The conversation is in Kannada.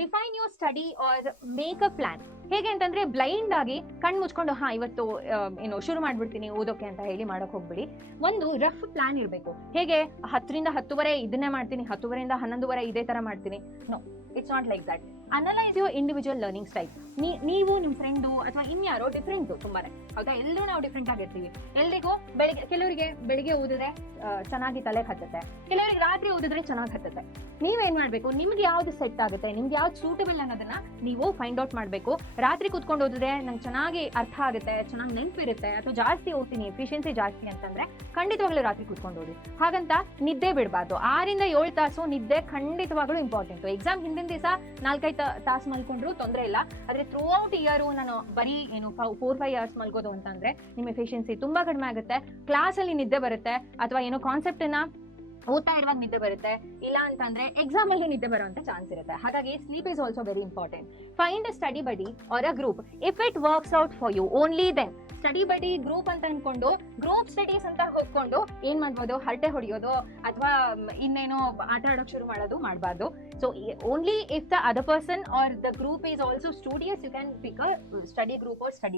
Define your study or make a plan. ಹೇಗೆ ಅಂತಂದ್ರೆ ಬ್ಲೈಂಡ್ ಆಗಿ ಕಣ್ ಮುಚ್ಕೊಂಡು ಇವತ್ತು ಏನು ಶುರು ಮಾಡ್ಬಿಡ್ತೀನಿ ಓದೋಕೆ ಅಂತ ಹೇಳಿ ಮಾಡಕ್ ಹೋಗ್ಬಿಡಿ. ಒಂದು ರಫ್ ಪ್ಲಾನ್ ಇರಬೇಕು. ಹೇಗೆ 10ರಿಂದ 10:30 ಇದನ್ನೇ ಮಾಡ್ತೀನಿ, 10:30ಯಿಂದ 11:30 ಇದೇ ತರ ಮಾಡ್ತೀನಿ. No, it's not like that. Analyse your individual learning style. ನೀವು ನಿಮ್ಮ ಫ್ರೆಂಡು ಅಥವಾ ಇನ್ಯಾರೋ ಡಿಫ್ರೆಂಟು ತುಂಬಾನೇ, ಹೌದಾ? ಎಲ್ಲರೂ ನಾವು ಡಿಫ್ರೆಂಟ್ ಆಗಿರ್ತೀವಿ. ಎಲ್ರಿಗೂ ಕೆಲವರಿಗೆ ಬೆಳಿಗ್ಗೆ ಓದಿದ್ರೆ ಚೆನ್ನಾಗಿ ತಲೆ ಹತ್ತುತ್ತೆ, ಕೆಲವರಿಗೆ ರಾತ್ರಿ ಓದಿದ್ರೆ ಚೆನ್ನಾಗಿ ಹತ್ತುತ್ತೆ. ನೀವೇನ್ ಮಾಡ್ಬೇಕು, ನಿಮ್ಗೆ ಯಾವ್ದು ಸೆಟ್ ಆಗುತ್ತೆ, ನಿಮ್ಗೆ ಯಾವ್ದು ಸೂಟಬಲ್ ಅನ್ನೋದನ್ನ ನೀವು ಫೈಂಡ್ ಔಟ್ ಮಾಡ್ಬೇಕು. ರಾತ್ರಿ ಕೂತ್ಕೊಂಡು ಓದಿದ್ರೆ ನಂಗೆ ಚೆನ್ನಾಗಿ ಅರ್ಥ ಆಗುತ್ತೆ, ಚೆನ್ನಾಗಿ ನೆನಪಿರುತ್ತೆ, ಅಥವಾ ಜಾಸ್ತಿ ಓದ್ತೀನಿ, ಎಫಿಷಿಯನ್ಸಿ ಜಾಸ್ತಿ ಅಂತಂದ್ರೆ ಖಂಡಿತವಾಗ್ಲೂ ರಾತ್ರಿ ಕೂತ್ಕೊಂಡು ಓದಿ. ಹಾಗಂತ ನಿದ್ದೆ ಬಿಡಬಾರ್ದು. 6ರಿಂದ 7 ತಾಸು ನಿದ್ದೆ ಖಂಡಿತವಾಗ್ಲೂ ಇಂಪಾರ್ಟೆಂಟ್. ಎಕ್ಸಾಮ್ ಹಿಂದಿನ ದಿವಸ 4-5 ತಾಸು ಮಲ್ಕೊಂಡ್ರು ತೊಂದರೆ ಇಲ್ಲ, ಆದ್ರೆ ಥ್ರೂ ಔಟ್ ಇಯರ್ ನಾನು ಬರೀ 4-5 ಅವರ್ಸ್ ಮಲ್ಗೋದು ಅಂತಂದ್ರೆ ನಿಮ್ಮ ಎಫಿಷಿಯನ್ಸಿ ತುಂಬಾ ಕಡಿಮೆ ಆಗುತ್ತೆ. ಕ್ಲಾಸ್ ಅಲ್ಲಿ ನಿದ್ದೆ ಬರುತ್ತೆ, ಅಥವಾ ಕಾನ್ಸೆಪ್ಟ್ ಅನ್ನ ಓದ್ತಾ ಇರುವಾಗ ನಿದ್ದೆ ಬರುತ್ತೆ, ಇಲ್ಲ ಅಂತಂದ್ರೆ ಎಕ್ಸಾಮ್ ಅಲ್ಲಿ ನಿದ್ದೆ ಬರುವಂತ ಚಾನ್ಸ್ ಇರುತ್ತೆ. ಹಾಗಾಗಿ sleep is also very important. Find a study buddy or a group if it works out for you, only then. Study buddy group ಅಂತ ಅನ್ಕೊಂಡು ಗ್ರೂಪ್ ಸ್ಟಡೀಸ್ ಅಂತ ಹೋಗ್ಕೊಂಡು ಏನ್ ಮಾಡ್ಬೋದು, ಹರಟೆ ಹೊಡಿಯೋದು ಅಥವಾ ಇನ್ನೇನೋ ಆಟ ಆಡೋಕ್ ಶುರು ಮಾಡೋದು ಮಾಡಬಾರ್ದು. So only if the other person or the group is also studious, you can pick a study group or study